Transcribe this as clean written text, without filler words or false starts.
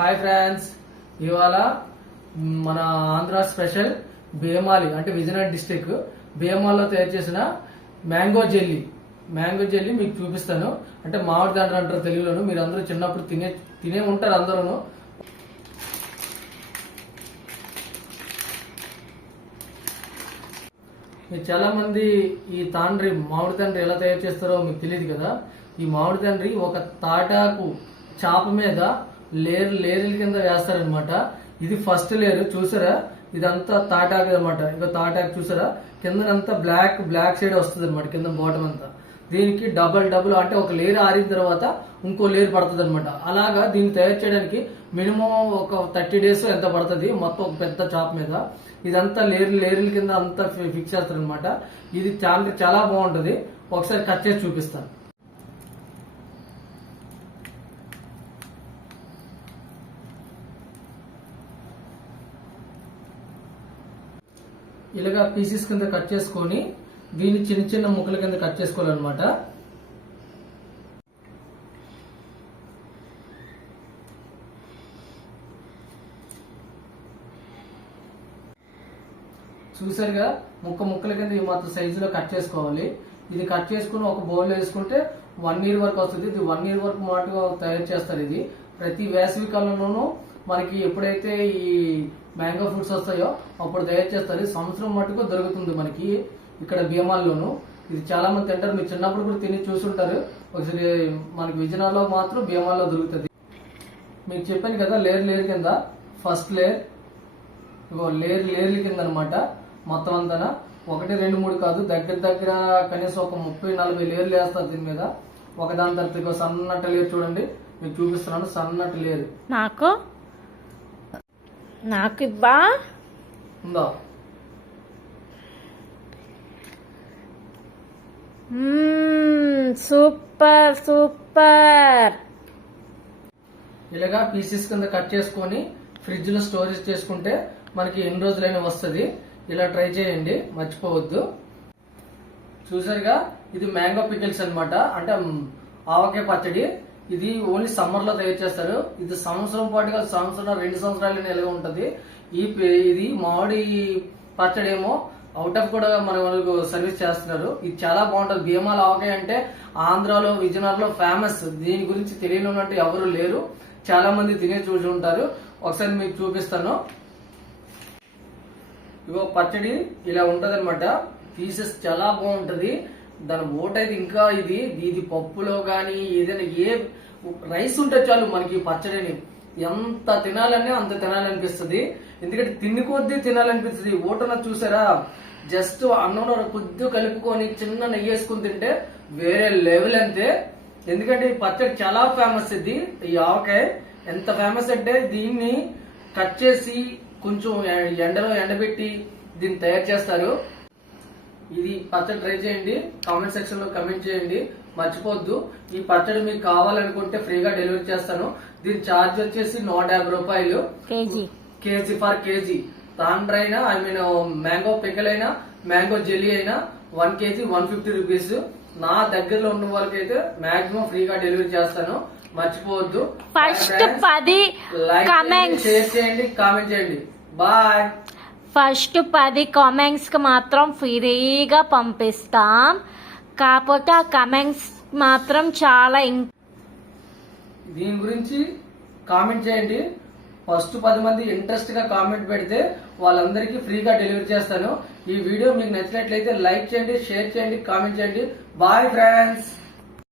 Hi friends, ఇవాళ మన Andhra special భీమాలి అంటే విజయనగరం డిస్టిక్ భీమాల్లో తయారు చేసిన మ్యాంగో జెల్లీ మీకు చూపిస్తాను. అంటే మామిడి దండ్ర అంటారు తెలుగులోను. మీరు అందరూ చిన్నప్పుడు తినే ఉంటారు అందరూ. మీరు చాలా మంది ఈ మామిడి తండ్రి ఎలా తయారు చేస్తారో మీకు తెలియదు కదా. ఈ మామిడి తండ్రి ఒక తాటాకు చాప మీద లేయర్ల కింద వేస్తారనమాట. ఇది ఫస్ట్ లేయర్ చూసారా, ఇదంతా తాటాకు అనమాట. ఇక తాటాకు చూసారా, కిందనంతా బ్లాక్ షేడ్ వస్తుంది అనమాట, కింద బాటం అంతా. దీనికి డబల్ అంటే ఒక లేయర్ ఆరిన తర్వాత ఇంకో లేయర్ పడుతుంది అనమాట. అలాగా దీన్ని తయారు చేయడానికి మినిమం ఒక 30 days ఎంత పడుతుంది మొత్తం ఒక పెద్ద చాప్ మీద. ఇదంతా లేయర్ల కింద అంతా ఫిక్స్ చేస్తారు అనమాట. ఇది చాలా బాగుంటది. ఒకసారి కట్ చేసి చూపిస్తాను. ఇలాగా పీసెస్ కింద కట్ చేసుకొని దీన్ని చిన్న చిన్న ముక్కల కింద కట్ చేసుకోవాలన్నమాట. చూసారుగా, ముక్కల కింద ఈ మాత్రం సైజులో కట్ చేసుకోవాలి. ఇది కట్ చేసుకుని ఒక బౌల్ వేసుకుంటే 1 year వరకు వస్తుంది. ఇది 1 year వరకు మాటగా తయారు చేస్తారు. ఇది ప్రతి వేసవి కాలంలోనూ మనకి ఎప్పుడైతే ఈ మ్యాంగో ఫ్రూట్స్ వస్తాయో అప్పుడు తయారు చేస్తారు. సంవత్సరం మటుకు దొరుకుతుంది మనకి ఇక్కడ భీమాల్లోను. ఇది చాలా మంది తింటారు. మీరు చిన్నప్పుడు కూడా తిని చూసుంటారు. ఒకసారి మనకి విజయనగరంలో మాత్రం భీమాల్లో దొరుకుతుంది. మీకు చెప్పాను కదా, లేయర్ కింద ఫస్ట్ లేయర్ల కింద అనమాట. మొత్తం అంతా 1, 2, 3 కాదు, దగ్గర కనీసం ఒక 30-40 లేయర్లు వేస్తారు దీని మీద. ఒకదాని తర్వాత సన్నటి లేయర్ చూడండి, మీకు చూపిస్తున్నాను. సన్నటి లేయర్ నాకు ఇవ్వా ఉందా? సూపర్. ఇలాగా పీసెస్ కింద కట్ చేసుకొని ఫ్రిడ్జ్ లో స్టోరేజ్ చేసుకుంటే మనకి ఎన్ని రోజులైనా వస్తుంది. ఇలా ట్రై చేయండి, మర్చిపోవద్దు. చూసారుగా, ఇది మ్యాంగో పికిల్స్ అన్నమాట. అంటే ఆవకాయ పచ్చడి. ఇది ఓన్లీ సమ్మర్ లో తయారు చేస్తారు. ఇది సంవత్సరం పాటుగా 2 సంవత్సరాలు నిల్వ ఉంటది. ఇది మామిడి పచ్చడి ఏమో అవుట్ ఆఫ్ కూడా మన వాళ్ళకు సర్వీస్ చేస్తున్నారు. ఇది చాలా బాగుంటది. భీమాల ఆవకాయ అంటే ఆంధ్రాలో విజయనగరంలో ఫేమస్. దీని గురించి తెలియనున్నట్టు ఎవరు లేరు. చాలా మంది తినే చూసి ఉంటారు. ఒకసారి మీకు చూపిస్తాను. ఇగో పచ్చడి ఇలా ఉంటది అనమాట. పీసెస్ చాలా బాగుంటది. దాని ఓటైతే ఇంకా ఇది పప్పులో గాని ఏదైనా ఏ రైస్ ఉంటే చాలు మనకి పచ్చడిని ఎంత తినాలని అంత తినాలనిపిస్తుంది. ఎందుకంటే తిన్ని కొద్దీ తినాలనిపిస్తుంది. ఓటన చూసారా, జస్ట్ అన్నంలో కొద్దిగా కలుపుకొని చిన్న నెయ్యి వేసుకుని తింటే వేరే లెవెల్ అంతే. ఎందుకంటే ఈ పచ్చడి చాలా ఫేమస్. ఈ ఆవకాయ ఎంత ఫేమస్ అంటే దీన్ని కట్ చేసి కొంచెం ఎండలో ఎండబెట్టి దీన్ని తయారు చేస్తారు. ఇది పచ్చడి ట్రై చేయండి. కామెంట్ సెక్షన్ లో కమెంట్ చేయండి, మర్చిపోద్దు. ఈ పచ్చడి మీకు కావాలనుకుంటే ఫ్రీగా డెలివరీ చేస్తాను. దీని ఛార్జ్ వచ్చేసి 150 రూపాయలు కేజీ ఫర్ కేజీ. తాండ్రైనా మ్యాంగో పికల్ అయినా మ్యాంగో జెల్లీ అయినా 1 kg 150 రూపీస్. నా దగ్గరలో ఉన్న వాళ్ళకైతే మాక్సిమం ఫ్రీగా డెలివరీ చేస్తాను, మర్చిపోవద్దు. లైక్ చేయండి, షేర్ చేయండి, కామెంట్ చేయండి. బాయ్. ఫస్ట్ 10 కామెంట్స్ కి మాత్రం ఫ్రీగా పంపిస్తాం. కాకపోతే ఆ కామెంట్స్ మాత్రం చాలా దీని గురించి కామెంట్ చేయండి. ఫస్ట్ 10 మంది ఇంట్రెస్ట్ గా కామెంట్ పెడితే వాళ్ళందరికీ ఫ్రీగా డెలివరీ చేస్తాను. ఈ వీడియో మీకు నచ్చినట్లయితే లైక్ చేయండి, షేర్ చేయండి, కామెంట్ చేయండి. Bye friends.